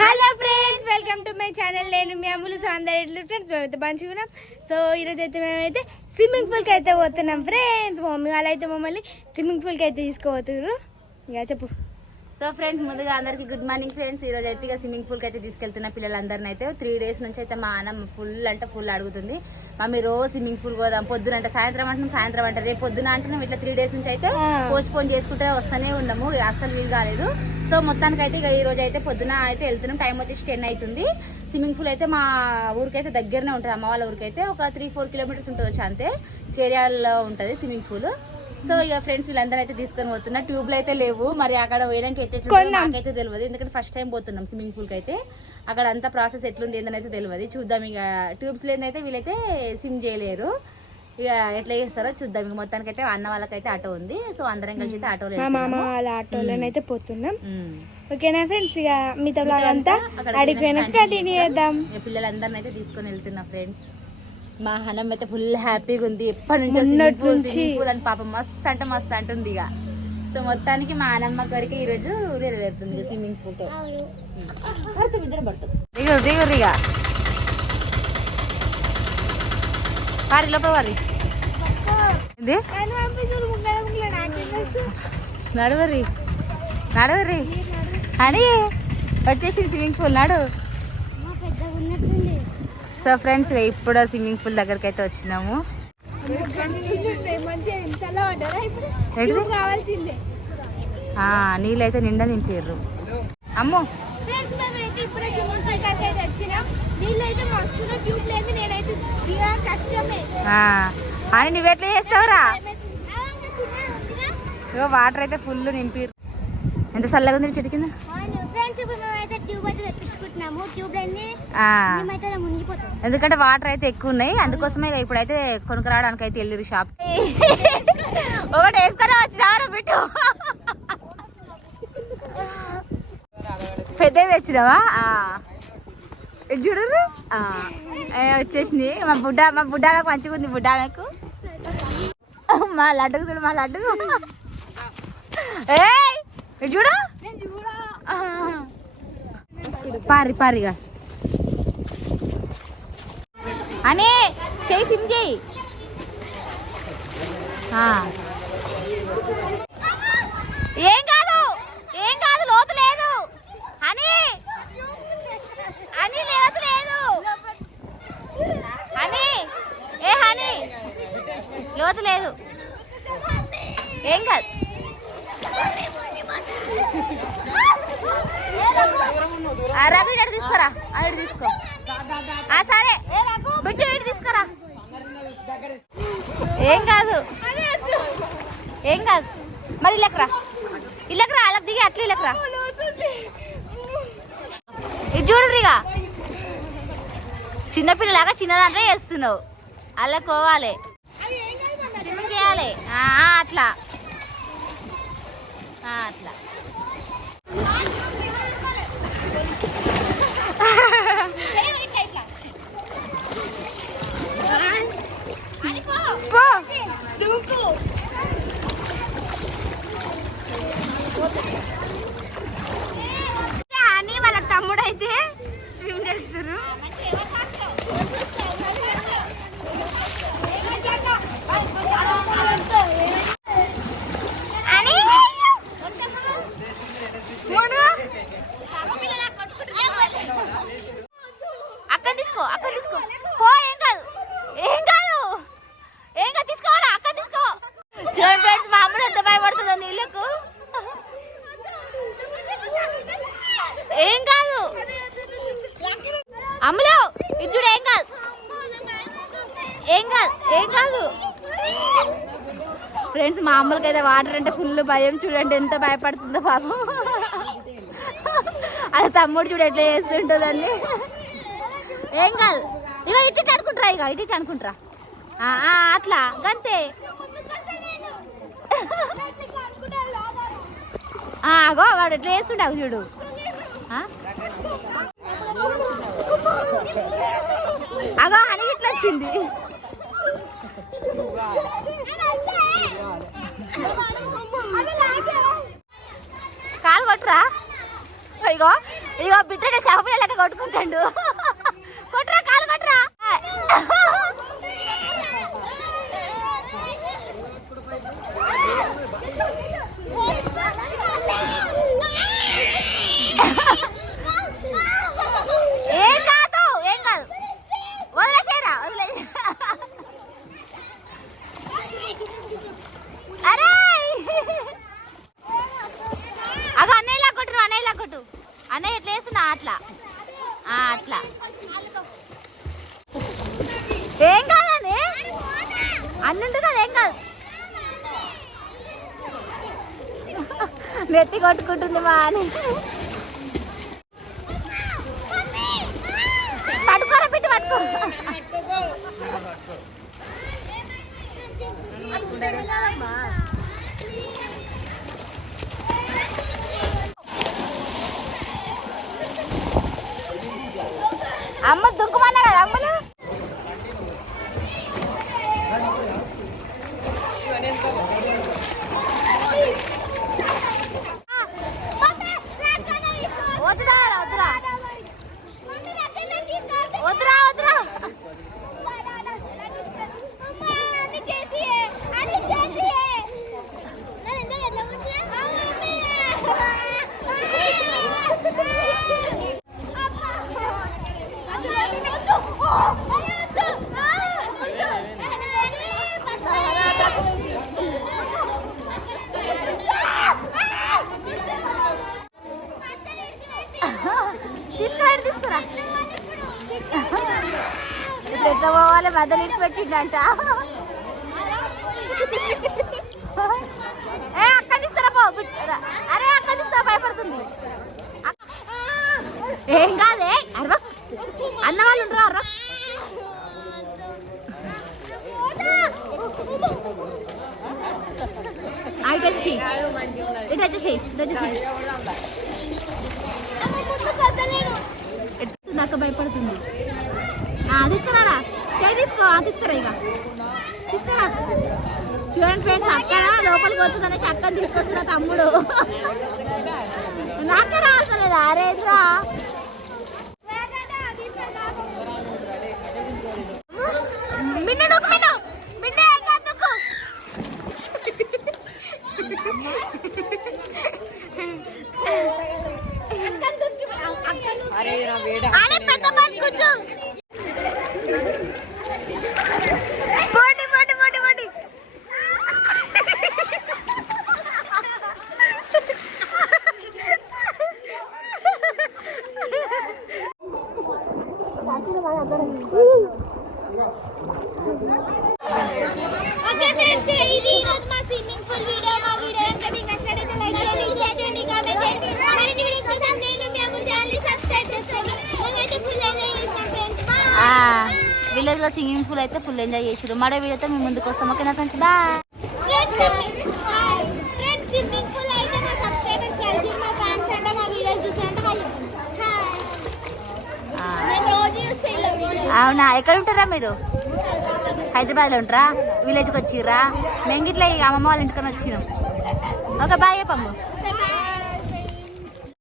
Hello friends, welcome to my channel. నేను మీ అమ్ములు సౌందర్య friends. మేమైతే మంచిగున్నాం. So ఈరోజు అయితే మేమైతే స్విమ్మింగ్ పూల్కి అయితే పోతున్నాం ఫ్రెండ్స్. మమ్మీ వాళ్ళు అయితే మమ్మల్ని స్విమ్మింగ్ పూల్కి అయితే తీసుకుపోతున్నారు. ఇక చెప్పు. సో ఫ్రెండ్స్, ముందుగా అందరికి గుడ్ మార్నింగ్ ఫ్రెండ్స్. ఈ రోజు అయితే ఇక స్విమ్మింగ్ పూల్కి అయితే తీసుకెళ్తున్న పిల్లలందరినీ అయితే 3 days నుంచి అయితే మా అన్న ఫుల్ అంటే ఫుల్ అడుగుతుంది, మమ్మీ రోజు స్విమ్మింగ్ పూల్ పోదాం, పొద్దున అంటే సాయంత్రం అంటున్నాం, సాయంత్రం అంటే రేపు పొద్దున అంటున్నాం. ఇట్లా 3 days నుంచి అయితే పోస్ట్ పోన్ చేసుకుంటే వస్తూనే ఉన్నాము, అస్సలు వీలు కాలేదు. సో మొత్తానికి అయితే ఇక ఈ రోజు అయితే పొద్దున అయితే వెళ్తున్నాం. టైం వచ్చేసి 10 అవుతుంది. స్విమ్మింగ్ పూల్ అయితే మా ఊరికైతే దగ్గరనే ఉంటుంది, అమ్మ వాళ్ళ ఊరికైతే ఒక 3-4 kilometers ఉంటుంది అంతే. చేరియాల్లో ఉంటుంది స్విమ్మింగ్ పూల్. సో ఇక ఫ్రెండ్స్ వీళ్ళందరూ అయితే తీసుకొని పోతున్నా. ట్యూబ్లు అయితే లేవు, మరి అక్కడ వేయడానికి నాకైతే తెలియదు, ఎందుకంటే ఫస్ట్ టైం పోతున్నాం స్విమ్మింగ్ పూల్కి అయితే. అక్కడ అంతా ప్రాసెస్ ఎట్లుంది ఏందని అయితే తెలియదు. చూద్దాం. ఇక ట్యూబ్స్ లేదైతే వీళ్ళైతే స్విమ్ చేయలేరు, ఇక ఎట్లా చేస్తారో చూద్దాం. ఇక మొత్తానికి అయితే అన్న వాళ్ళకైతే ఆటో ఉంది. సో అందరం కలిసి అయితే ఆటోలోనైతే పోతున్నాం. ఓకేనా ఫ్రెండ్స్, ఇక మీతో అంతా అడిగిపోయినా కంటిన్యూ చేద్దాం. పిల్లలందరిని అయితే తీసుకొని వెళ్తున్నా ఫ్రెండ్స్. మా హనం అయితే ఫుల్ హ్యాపీగా ఉంది, ఎప్పటి నుంచి అని పాపం మస్తు అంటే మస్తు అంటుంది ఇక. సో మొత్తానికి మా అన్నమ్మ గారికి ఈ రోజు నెరవేరుతుంది స్విమ్మింగ్ పూల్. పడుతుంది, ఇద్దరు పడుతుంది. దిగురు దిగురు ఇక వారి లోపల వారి నడువరి నడువరి అని వచ్చేసి స్విమ్మింగ్ పూల్ నాడు. సో ఫ్రెండ్స్, ఇప్పుడు స్విమ్మింగ్ పూల్ దగ్గరికి అయితే వచ్చినాము. నీళ్ళైతే నిండా నింపారు. అమ్మో అని నువ్వెట్లా చేస్తావురా? వాటర్ అయితే ఫుల్ నింపారు. ఎంత చల్లగా ఉంది చెట్టు కింద. ఎందుకంటే వాటర్ అయితే ఎక్కువ ఉన్నాయి, అందుకోసమే ఇప్పుడైతే కొనుక్కు రావడానికి అయితే వెళ్ళారు షాప్. ఒకటి వేసుకొని వచ్చినారు బిట్టు, పెద్దది తెచ్చినావా? చూడు వచ్చేసింది. మా బుడ్డాకు మంచిగా ఉంది. బుడ్డాకు మా లడ్డుకు చూడు, మా లడ్డు చూడు పారి పారిగా అని చేయి, సిమ్ చేయి. ఏం కాదు, ఏం కాదు, లోతు లేదు అని అని లోతు లేదు అని. ఏ హనీ, లోతు లేదు, ఏం కాదు. రవి ఇటు తీసుకురా, అటు తీసుకో. సరే బిడ్డ ఇటు తీసుకురా, ఏం కాదు, ఏం కాదు. మరి ఇల్లకరా, ఇల్లకరా, అలా దిగి అట్లా ఇల్లకరా. ఇది చూడు ఇక చిన్నపిల్లలాగా చిన్నదాంట్లో వేస్తున్నావు, అలా కోవాలి, చేయాలి అట్లా అట్లా. అని వాళ్ళ తమ్ముడు అయితే స్విమ్ చేస్తారు. అక్కడ తీసుకో, అక్కడ తీసుకో, పో. ఏం కాదు, ఏం కాదు, ఏం కాదు, తీసుకోవరా, అక్కడ తీసుకో. చూడండి ఫ్రెండ్స్, మా అమ్మలు ఎంత భయపడుతుందో నీళ్ళకు. ఏం కాదు అమ్మలో, ఇది చూడు, ఏం కాదు, ఏం కాదు, ఏం కాదు. ఫ్రెండ్స్, మా అమ్మలకి అయితే వాటర్ అంటే ఫుల్ భయం. చూడండి ఎంత భయపడుతుందో పాపం. అది తమ్ముడు చూడు ఎట్లా చేస్తుంటుందండి. ఏం కాదు, ఇక ఇటు అనుకుంటారా, ఇక ఇటు అనుకుంటారా, అట్లా గంతే. అగో వాడు ఎట్లా చేస్తుండే, అవి చూడు. అగో అని ఇట్లా వచ్చింది. కాలు కొట్రా ఇగో ఇగో బిడ్డ షాపు లెక్క కొట్టుకుంటాడు కొట్రా కాలు కొట్రా ఏం కాదు వదిలేసేరా వదిలే అరే అగో అన్నయ్యలా కొట్టు అన్నయ్య ఎట్లా వేస్తున్నా అట్లా అట్లా ఏం కాదని అన్నుంటు కదా ఏం కాదు నెత్తి కొట్టుకుంటుంది మా అని పట్టుకోరా పెట్టి పట్టుకో అమ్మ దుంకుమన్నా కదా అమ్మలు తీసుకురా ఎట్లా పోవాలి బద్దలు ఇచ్చి పెట్టిండంట అక్క తీసుకురా పో అరే అక్క తీసుకురా భయపడుతుంది ఏం కాదే అరవా అన్న వాళ్ళు ఉండరు అర్రా ఇటు వచ్చేసి నాకు భయపడుతుంది తీసుకురారా చేయి తీసుకురా ఇక తీసుకురా చూడండి ఫ్రెండ్స్ అక్క లోపలికి వస్తుంది అనేసి అక్కని తీసుకొస్తున్నా తమ్ముడు నాకు రాసలేదు అరేంద్రా విలేజ్ లో స్విమ్మింగ్ పూల్ అయితే ఫుల్ ఎంజాయ్ చేసారు మరో వీడియోతో మేము ముందుకు వస్తాం ఓకేనా ఫ్రెండ్స్ బాయ్ అవునా ఎక్కడ ఉంటారా మీరు హైదరాబాద్లో ఉంటారా విలేజ్కి వచ్చిర్రా మేము గిట్లా అమ్మమ్మ వాళ్ళ ఇంటికని వచ్చినాం ఓకే బాయ్ చెప్పమ్మ